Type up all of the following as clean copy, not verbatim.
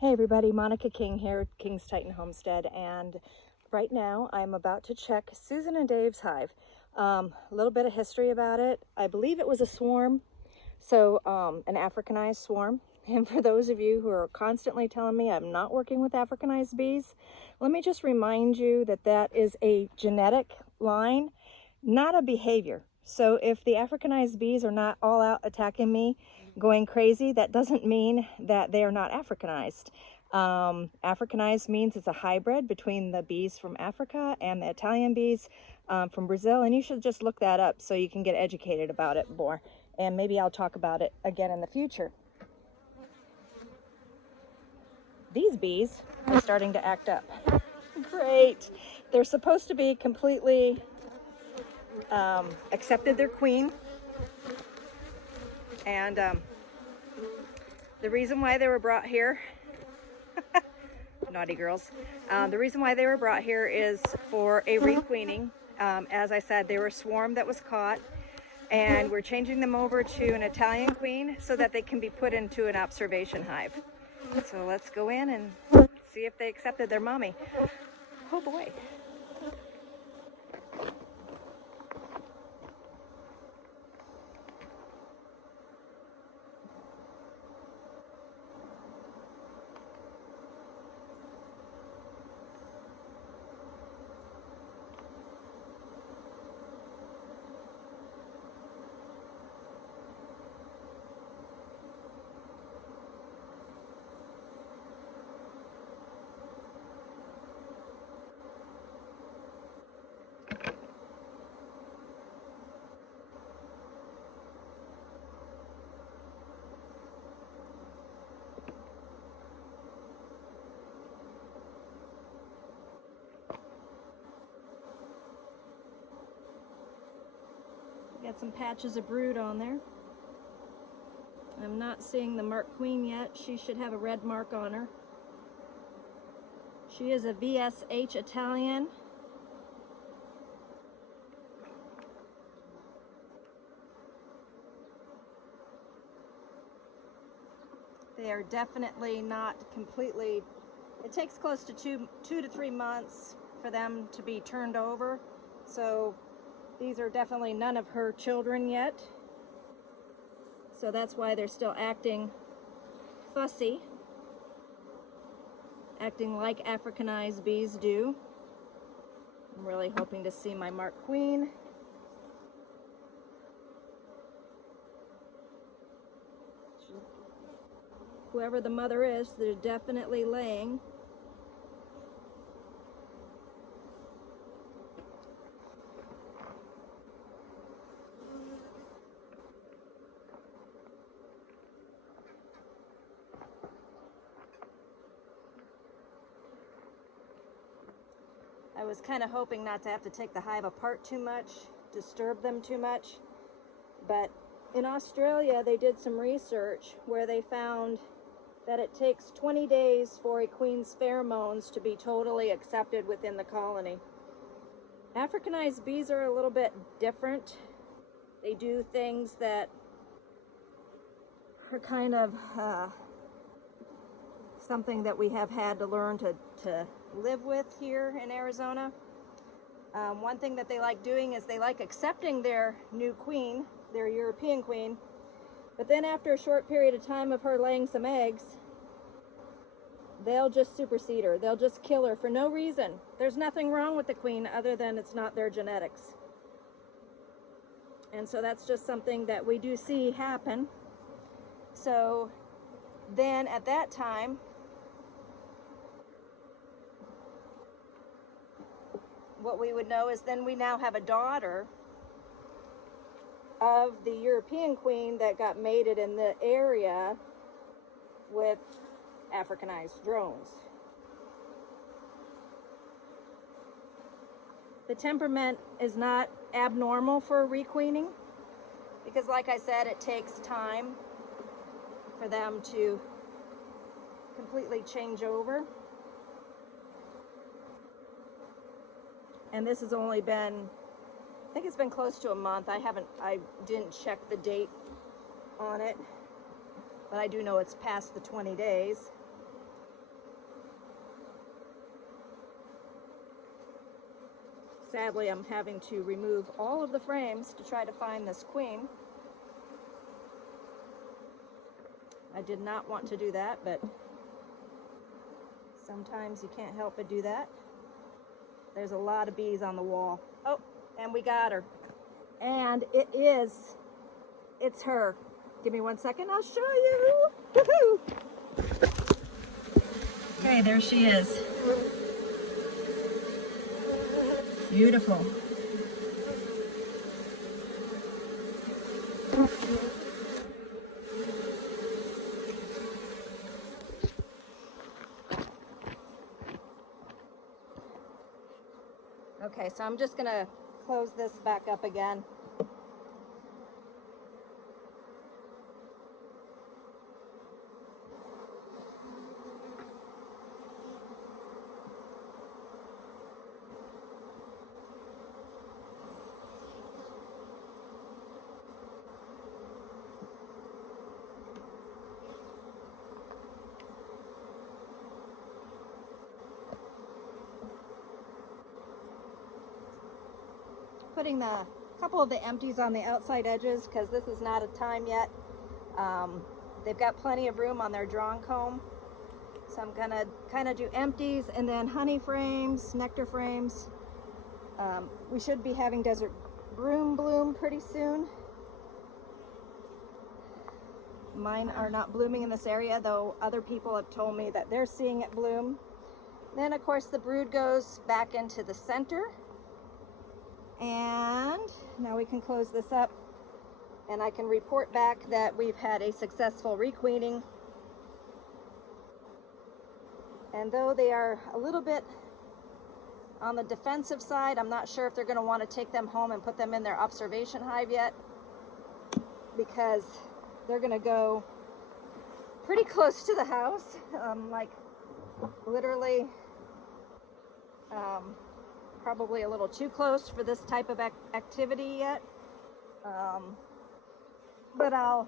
Hey everybody, Monica King here at King's Titan Homestead, and right now I'm about to check Susan and Dave's hive. A little bit of history about it. I believe it was a swarm, so an Africanized swarm. And for those of you who are constantly telling me I'm not working with Africanized bees, let me just remind you that that is a genetic line, not a behavior. So if the Africanized bees are not all out attacking me, going crazy, that doesn't mean that they are not Africanized. Africanized means it's a hybrid between the bees from Africa and the Italian bees from Brazil, and you should just look that up so you can get educated about it more, and maybe I'll talk about it again in the future. These bees are starting to act up. Great. They're supposed to be completely accepted their queen, and the reason why they were brought here, naughty girls, the reason why they were brought here is for a requeening. As I said, they were a swarm that was caught, and we're changing them over to an Italian queen so that they can be put into an observation hive. So let's go in and see if they accepted their mommy. Oh boy. Got some patches of brood on there. I'm not seeing the marked queen yet. She should have a red mark on her. She is a VSH Italian. They are definitely not completely, it takes close to two to 3 months for them to be turned over. So these are definitely none of her children yet. So that's why they're still acting fussy, acting like Africanized bees do. I'm really hoping to see my marked queen. Whoever the mother is, they're definitely laying. I was kind of hoping not to have to take the hive apart too much, disturb them too much, but in Australia they did some research where they found that it takes 20 days for a queen's pheromones to be totally accepted within the colony. Africanized bees are a little bit different. They do things that are kind of something that we have had to learn to live with here in Arizona. One thing that they like doing is they like accepting their new queen, their European queen, but then after a short period of time of her laying some eggs, they'll just supersede her. They'll just kill her for no reason. There's nothing wrong with the queen other than it's not their genetics. And so that's just something that we do see happen. So then at that time, what we would know is then we now have a daughter of the European queen that got mated in the area with Africanized drones. The temperament is not abnormal for requeening because, like I said, it takes time for them to completely change over. And this has only been, I think it's been close to a month. I didn't check the date on it, but I do know it's past the 20 days. sadly, I'm having to remove all of the frames to try to find this queen. I did not want to do that, but sometimes you can't help but do that. There's a lot of bees on the wall. Oh, and we got her. And it's her. Give me 1 second, I'll show you. Woohoo! Okay, there she is. Beautiful. Okay, so I'm just gonna close this back up again. Putting a couple of the empties on the outside edges because this is not a time yet. They've got plenty of room on their drawn comb. So I'm gonna kind of do empties and then honey frames, nectar frames. We should be having desert broom bloom pretty soon. Mine are not blooming in this area, though other people have told me that they're seeing it bloom. Then of course the brood goes back into the center. And now we can close this up and I can report back that we've had a successful requeening. And though they are a little bit on the defensive side, I'm not sure if they're going to want to take them home and put them in their observation hive yet, because they're going to go pretty close to the house, like literally probably a little too close for this type of activity yet. But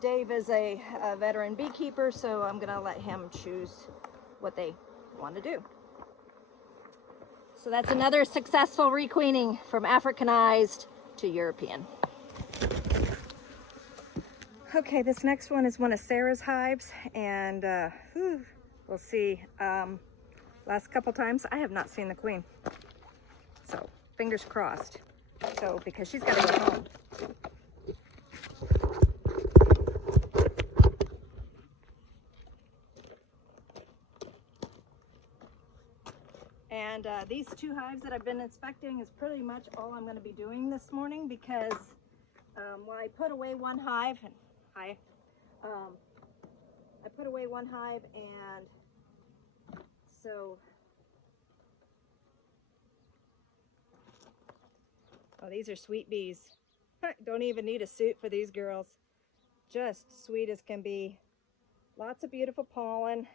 Dave is a veteran beekeeper, so I'm gonna let him choose what they want to do. So that's another successful requeening from Africanized to European. Okay, this next one is one of Sarah's hives, and we'll see. Last couple times I have not seen the queen, so fingers crossed. So because she's got to go home. And these two hives that I've been inspecting is pretty much all I'm going to be doing this morning, because when I put away one hive, and I put away one hive, and so, oh, these are sweet bees. Don't even need a suit for these girls. Just sweet as can be. Lots of beautiful pollen.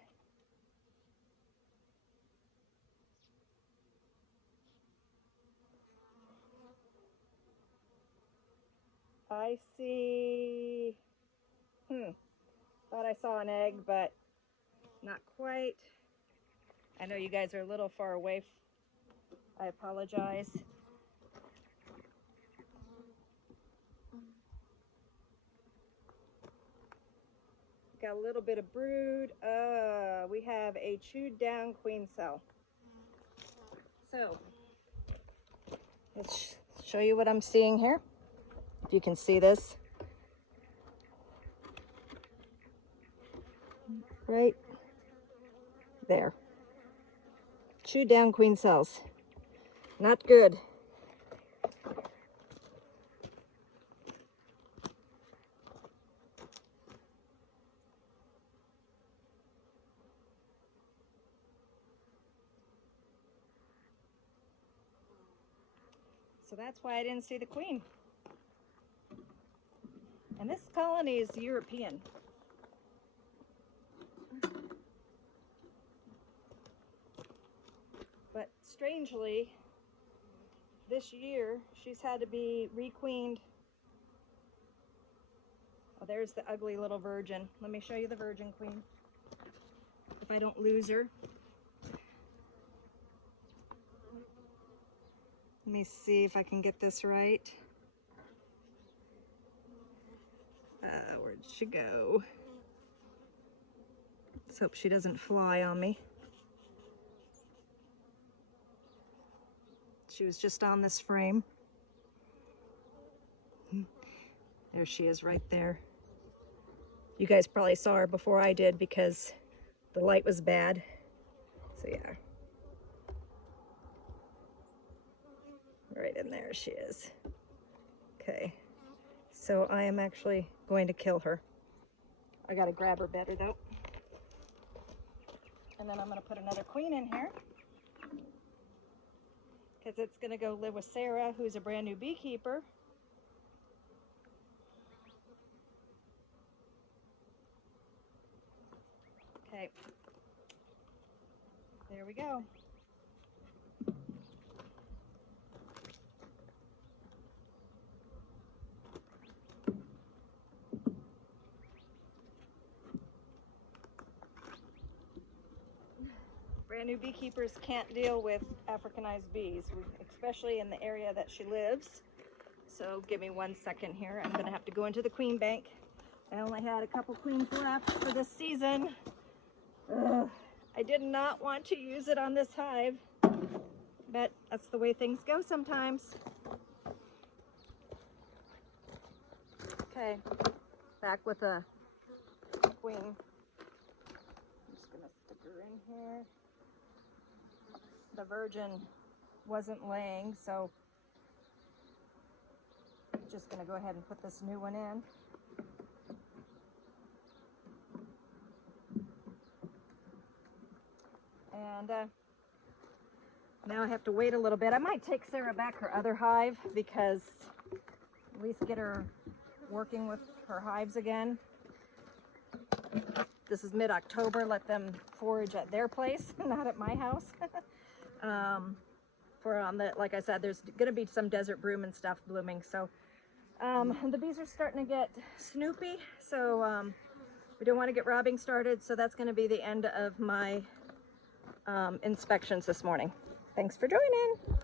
I see, thought I saw an egg, but not quite. I know you guys are a little far away. I apologize. Got a little bit of brood. We have a chewed down queen cell. So let's show you what I'm seeing here. If you can see this. Right there. Chewed down queen cells. Not good. So that's why I didn't see the queen. And this colony is European. But strangely, this year she's had to be requeened. Oh, there's the ugly little virgin. Let me show you the virgin queen, if I don't lose her. Let me see if I can get this right. Where'd she go? Let's hope she doesn't fly on me. She was just on this frame. There she is right there. You guys probably saw her before I did because the light was bad. So yeah. Right in there she is. Okay. So I am actually going to kill her. I gotta grab her better though. And then I'm gonna put another queen in here, because it's gonna go live with Sarah, who's a brand new beekeeper. Okay, there we go. Brand new beekeepers can't deal with Africanized bees, especially in the area that she lives. So give me 1 second here. I'm gonna have to go into the queen bank. I only had a couple queens left for this season. Ugh, I did not want to use it on this hive, but that's the way things go sometimes. Okay, back with a queen. I'm just gonna stick her in here. The virgin wasn't laying, so I'm just gonna go ahead and put this new one in. And now I have to wait a little bit. I might take Sarah back her other hive, because at least get her working with her hives again. This is mid-October. Let them forage at their place, not at my house. Like I said, there's going to be some desert broom and stuff blooming. So the bees are starting to get snoopy. So we don't want to get robbing started. So that's going to be the end of my inspections this morning. Thanks for joining.